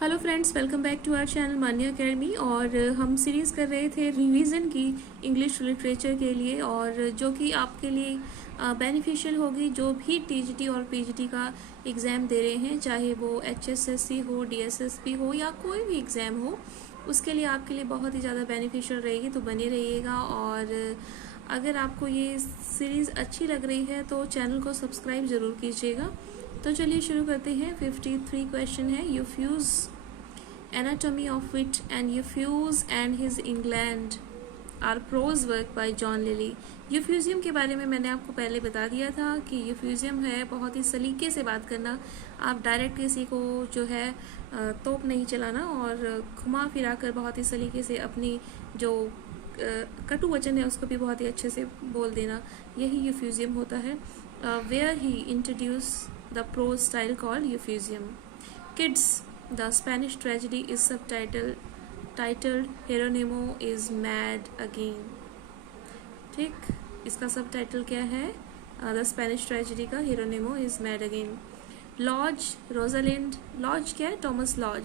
Hello friends, welcome back to our channel Manya academy. और हम series कर रहे थे रिवीजन की इंग्लिश लिटरेचर के लिए, और जो कि आपके लिए बेनिफिशियल होगी जो भी टीजीटी और पीजीटी का एग्ज़ाम दे रहे हैं, चाहे वो एचएसएससी हो, डीएसएसपी हो या कोई भी एग्ज़ाम हो, उसके लिए आपके लिए बहुत ही ज़्यादा बेनिफिशियल रहेगी। तो बने रहिएगा। और अगर आपको ये सीरीज़ अच्छी लग रही है तो चैनल को सब्सक्राइब ज़रूर कीजिएगा। तो चलिए शुरू करते हैं। 53 क्वेश्चन है। यूफ्यूज़ Anatomy of Wit and Euphues and His England are prose work by John Lilly। यूफ्यूजियम के बारे में मैंने आपको पहले बता दिया था कि यूफ्यूजियम है बहुत ही सलीके से बात करना। आप डायरेक्ट किसी को जो है तोप नहीं चलाना, और घुमा फिरा कर बहुत ही सलीके से अपनी जो कटु वचन है उसको भी बहुत ही अच्छे से बोल देना, यही यूफ्यूजियम होता है। Where he introduce the prose style called euphuism. Kids, The Spanish tragedy is titled Jeronimo is Mad Again। ठीक, इसका सब टाइटल क्या है? द स्पेनिश ट्रेजिडी का Jeronimo is Mad Again। Lodge, Rosalind, Lodge क्या है? Thomas Lodge.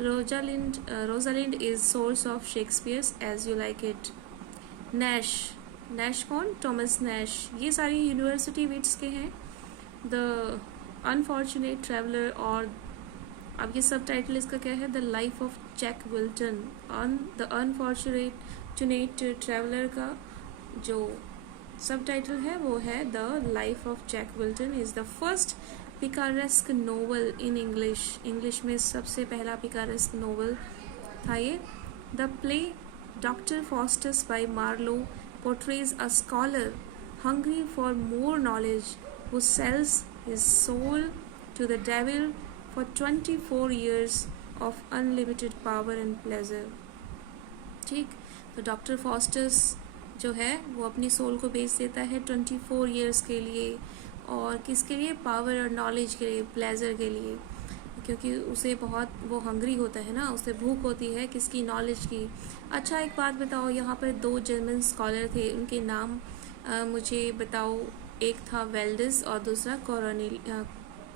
Rosalind is source of Shakespeare's As You Like It. Nash, Nash कौन? Thomas Nash. ये सारी यूनिवर्सिटी विट्स के हैं। द अनफॉर्चुनेट ट्रैवलर, और अब ये सब टाइटल इसका क्या है? The life of Jack Wilton. The unfortunate traveller का जो सब टाइटल है वो है the life of Jack Wilton. Is the first picaresque novel in English में सबसे पहला पिकारेस्क नोवेल था ये। The play Doctor Faustus by Marlowe portrays a scholar hungry for more knowledge who sells his soul to the devil for 24 years of unlimited power and pleasure। ठीक, तो doctor Faustus जो है वो अपनी soul को बेच देता है 24 years के लिए। और किसके लिए? पावर और नॉलेज के लिए, प्लेजर के लिए, क्योंकि उसे बहुत वो हंग्री होता है ना, उसे भूख होती है किसकी? नॉलेज की। अच्छा, एक बात बताओ, यहाँ पर दो जर्मन स्कॉलर थे, उनके नाम मुझे बताओ। एक था वेल्डस और दूसरा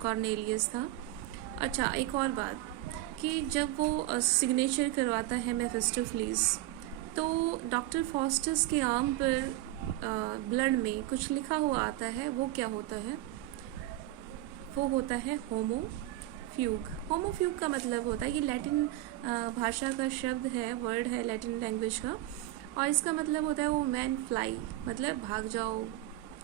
कॉर्नेलियस था। अच्छा, एक और बात कि जब वो सिग्नेचर करवाता है मेफिस्टोफेलिस, तो डॉक्टर फॉस्टस के आर्म पर ब्लड में कुछ लिखा हुआ आता है, वो क्या होता है? वो होता है होमोफ्यूग। होमोफ्यूग का मतलब होता है, ये लैटिन भाषा का शब्द है, वर्ड है लैटिन लैंग्वेज का, और इसका मतलब होता है वो मैन फ्लाई, मतलब भाग जाओ,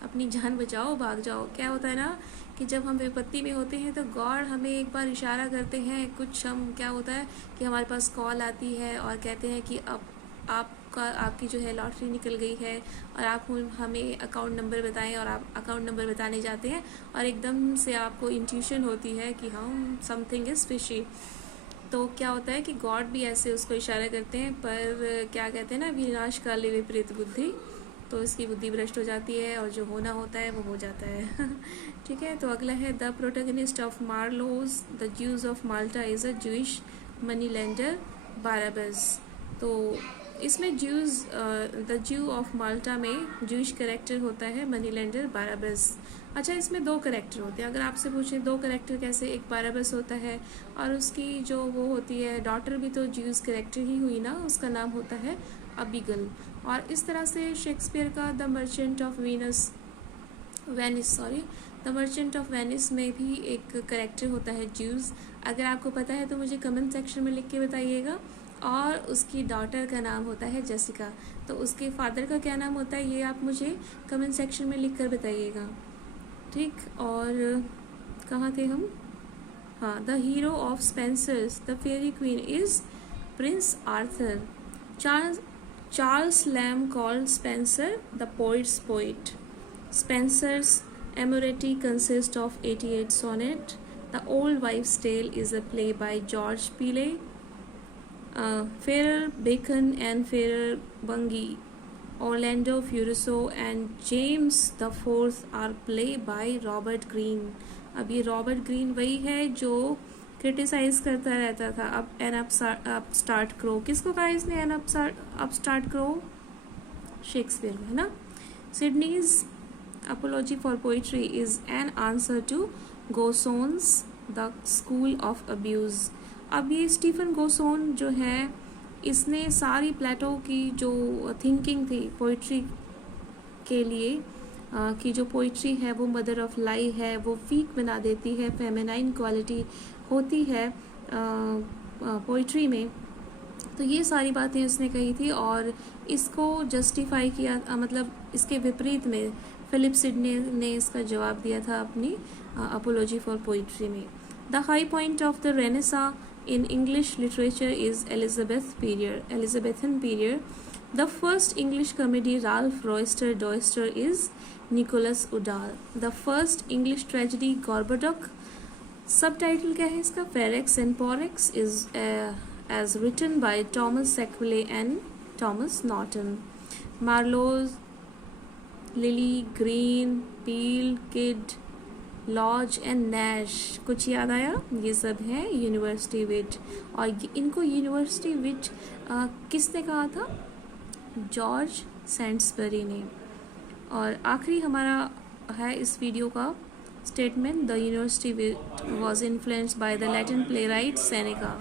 अपनी जान बचाओ, भाग जाओ। क्या होता है ना कि जब हम विपत्ति में होते हैं तो गॉड हमें एक बार इशारा करते हैं, कुछ हम क्या होता है कि हमारे पास कॉल आती है और कहते हैं कि अब आपकी जो है लॉटरी निकल गई है, और आप हमें अकाउंट नंबर बताएं, और आप अकाउंट नंबर बताने जाते हैं और एकदम से आपको इंट्यूशन होती है कि हाँ समथिंग इज़ फिशी। तो क्या होता है कि गॉड भी ऐसे उसको इशारा करते हैं, पर क्या कहते हैं ना, विनाश काले विपरीत बुद्धि, तो इसकी बुद्धि भ्रष्ट हो जाती है और जो होना होता है वो हो जाता है। ठीक है, तो अगला है the protagonist of Marlowe's the Jews of Malta is a Jewish money lender Barabas. तो इसमें द ज्यू ऑफ माल्टा में जूइश करेक्टर होता है मनी लेंडर बाराबस। अच्छा, इसमें दो करेक्टर होते हैं। अगर आपसे पूछें दो करेक्टर कैसे, एक बाराबस होता है और उसकी जो वो होती है डॉटर भी तो ज्यूज करेक्टर ही हुई ना, उसका नाम होता है अबिगल। और इस तरह से शेक्सपियर का द मर्चेंट ऑफ वेनिस में भी एक करेक्टर होता है ज्यूज। अगर आपको पता है तो मुझे कमेंट सेक्शन में लिख के बताइएगा। और उसकी डॉटर का नाम होता है जेसिका। तो उसके फादर का क्या नाम होता है ये आप मुझे कमेंट सेक्शन में लिख कर बताइएगा। ठीक, और कहाँ थे हम? हाँ, the hero of Spencer's the fairy queen is Prince Arthur. Charles Lamb called Spenser the poet's poet। Spenser's Amoreti consists of 88 sonnets। The Old Wives' Tale is a play by George Peele। Ferrer, Bacon and Ferrer Bungie, Orlando Furioso and James the Fourth are play by Robert Greene। अब ये Robert Greene वही है जो criticise करता रहता था up start crow. किसको कहा इसने अप स्टार्ट क्रो? शेक्सपियर को, है ना। Sidney's Apology for Poetry is an answer to Goson's the School of Abuse. अब ये स्टीफन गोसोन जो है, इसने सारी प्लेटो की जो थिंकिंग थी पोइट्री के लिए, कि जो पोइट्री है वो मदर ऑफ लाई है, वो वीक बना देती है, फेमिनाइन क्वालिटी होती है पोइट्री में, तो ये सारी बातें उसने कही थी और इसको जस्टिफाई किया, मतलब इसके विपरीत में फिलिप सिडनी ने इसका जवाब दिया था अपनी अपोलॉजी फॉर पोइट्री में। The high point of the Renaissance in English literature is Elizabethan period. The first English comedy Ralph Roister Doister is Nicholas Udall. The first English tragedy Gorboduc, subtitle क्या है इसका, Ferex and Porrex, is as written by Thomas Sackville and Thomas Norton. Marlowe's Lily, Green, Peel, Kidd, Lodge and Nash, कुछ याद आया? ये सब है university विट, और इनको यूनिवर्सिटी विट किसने कहा था? जॉर्ज सेंट्सबरी ने। और आखिरी हमारा है इस वीडियो का statement, the university wit was influenced by the Latin play right Seneca.